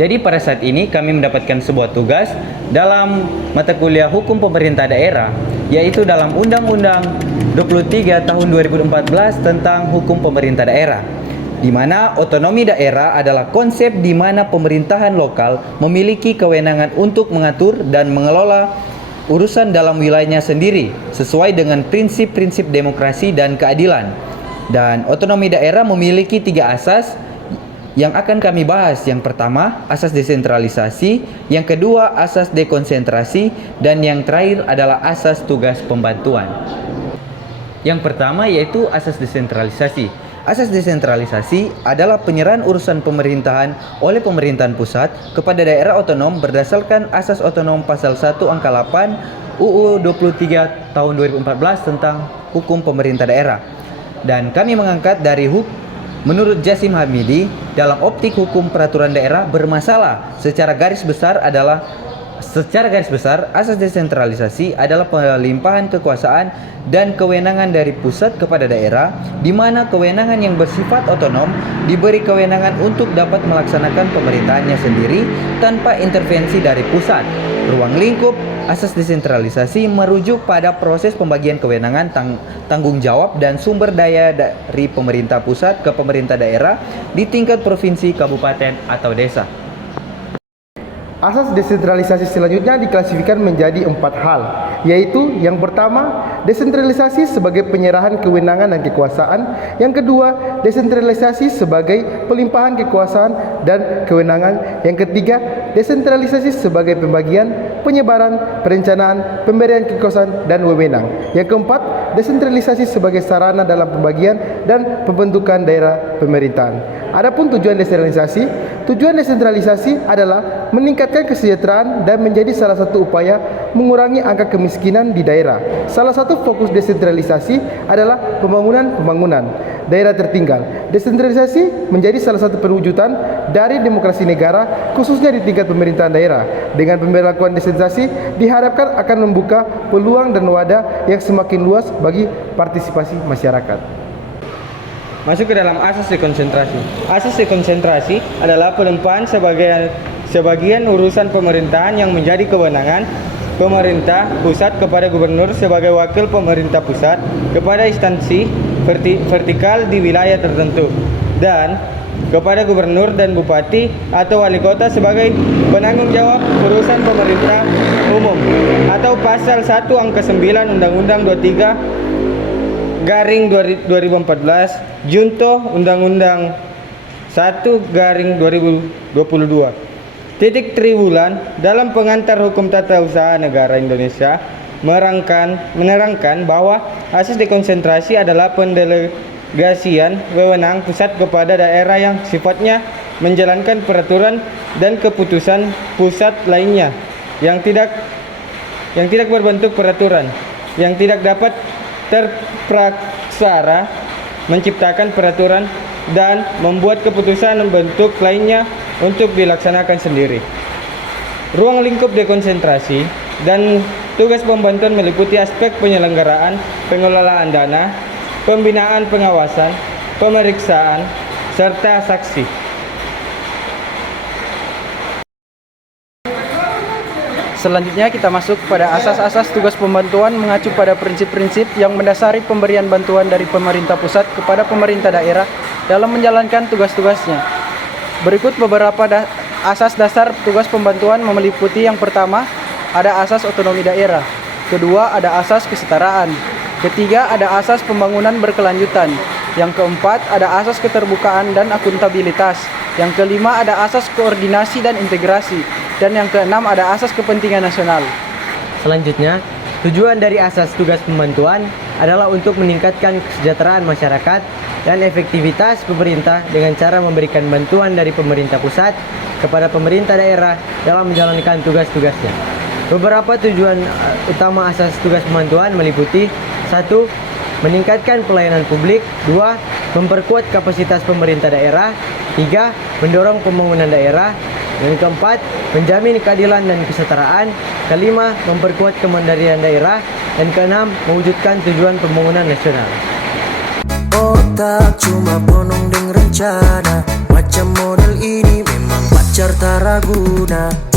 Jadi pada saat ini kami mendapatkan sebuah tugas dalam mata kuliah Hukum Pemerintah Daerah, yaitu dalam Undang-Undang 23 tahun 2014 tentang Hukum Pemerintah Daerah, di mana otonomi daerah adalah konsep di mana pemerintahan lokal memiliki kewenangan untuk mengatur dan mengelola urusan dalam wilayahnya sendiri sesuai dengan prinsip-prinsip demokrasi dan keadilan. Dan otonomi daerah memiliki 3 asas yang akan kami bahas. Yang pertama, asas desentralisasi, yang kedua, asas dekonsentrasi, dan yang terakhir adalah asas tugas pembantuan. Yang pertama yaitu asas desentralisasi. Asas desentralisasi adalah penyerahan urusan pemerintahan oleh pemerintahan pusat kepada daerah otonom berdasarkan asas otonom pasal 1 angka 8 UU 23 tahun 2014 tentang Hukum Pemerintah Daerah. Dan kami mengangkat dari menurut Jasim Hamidi, dalam optik hukum peraturan daerah bermasalah secara garis besar, asas desentralisasi adalah pelimpahan kekuasaan dan kewenangan dari pusat kepada daerah, di mana kewenangan yang bersifat otonom diberi kewenangan untuk dapat melaksanakan pemerintahannya sendiri tanpa intervensi dari pusat. Ruang lingkup asas desentralisasi merujuk pada proses pembagian kewenangan, tanggung jawab, dan sumber daya dari pemerintah pusat ke pemerintah daerah di tingkat provinsi, kabupaten, atau desa. Asas desentralisasi selanjutnya diklasifikasikan menjadi 4 hal, yaitu yang pertama, desentralisasi sebagai penyerahan kewenangan dan kekuasaan. Yang kedua, desentralisasi sebagai pelimpahan kekuasaan dan kewenangan. Yang ketiga, desentralisasi sebagai pembagian, penyebaran, perencanaan, pemberian kekuasaan dan wewenang. Yang keempat, desentralisasi sebagai sarana dalam pembagian dan pembentukan daerah pemerintahan. Adapun tujuan desentralisasi adalah meningkatkan kesejahteraan dan menjadi salah satu upaya mengurangi angka kemiskinan di daerah. Salah satu fokus desentralisasi adalah pembangunan daerah tertinggal. Desentralisasi menjadi salah satu perwujudan dari demokrasi negara, khususnya di tingkat pemerintahan daerah. Dengan pemberlakuan desentralisasi diharapkan akan membuka peluang dan wadah yang semakin luas bagi partisipasi masyarakat. Masuk ke dalam asas dekonsentrasi. Asas dekonsentrasi adalah pelimpahan sebagian urusan pemerintahan yang menjadi kewenangan pemerintah pusat kepada gubernur sebagai wakil pemerintah pusat kepada instansi vertikal di wilayah tertentu, dan kepada gubernur dan bupati atau wali kota sebagai penanggung jawab urusan pemerintah umum, atau pasal 1 angka 9 Undang-Undang 23 garing 2014 junto Undang-Undang 1 garing 2022 titik triwulan dalam pengantar hukum tata usaha negara Indonesia menerangkan bahwa asas dekonsentrasi adalah pendelegasian wewenang pusat kepada daerah yang sifatnya menjalankan peraturan dan keputusan pusat lainnya yang tidak berbentuk peraturan, yang tidak dapat terpraksara menciptakan peraturan dan membuat keputusan bentuk lainnya untuk dilaksanakan sendiri. Ruang lingkup dekonsentrasi dan tugas pembantuan meliputi aspek penyelenggaraan, pengelolaan dana, pembinaan, pengawasan, pemeriksaan, serta saksi. Selanjutnya kita masuk pada asas-asas tugas pembantuan mengacu pada prinsip-prinsip yang mendasari pemberian bantuan dari pemerintah pusat kepada pemerintah daerah dalam menjalankan tugas-tugasnya. Berikut beberapa asas dasar tugas pembantuan meliputi: yang pertama, ada asas otonomi daerah. Kedua, ada asas kesetaraan. Ketiga, ada asas pembangunan berkelanjutan. Yang keempat, ada asas keterbukaan dan akuntabilitas. Yang kelima, ada asas koordinasi dan integrasi. Dan yang keenam, ada asas kepentingan nasional. Selanjutnya, tujuan dari asas tugas pembantuan adalah untuk meningkatkan kesejahteraan masyarakat dan efektivitas pemerintah dengan cara memberikan bantuan dari pemerintah pusat kepada pemerintah daerah dalam menjalankan tugas-tugasnya. Beberapa tujuan utama asas tugas pembantuan meliputi: 1. Meningkatkan pelayanan publik. 2. Memperkuat kapasitas pemerintah daerah. 3. Mendorong pembangunan daerah. Yang keempat, menjamin keadilan dan kesetaraan. Kelima, memperkuat kemandirian daerah. Dan keenam, mewujudkan tujuan pembangunan nasional. Otak cuma penuh dengan rencana, macam model ini memang pacar tak secara guna.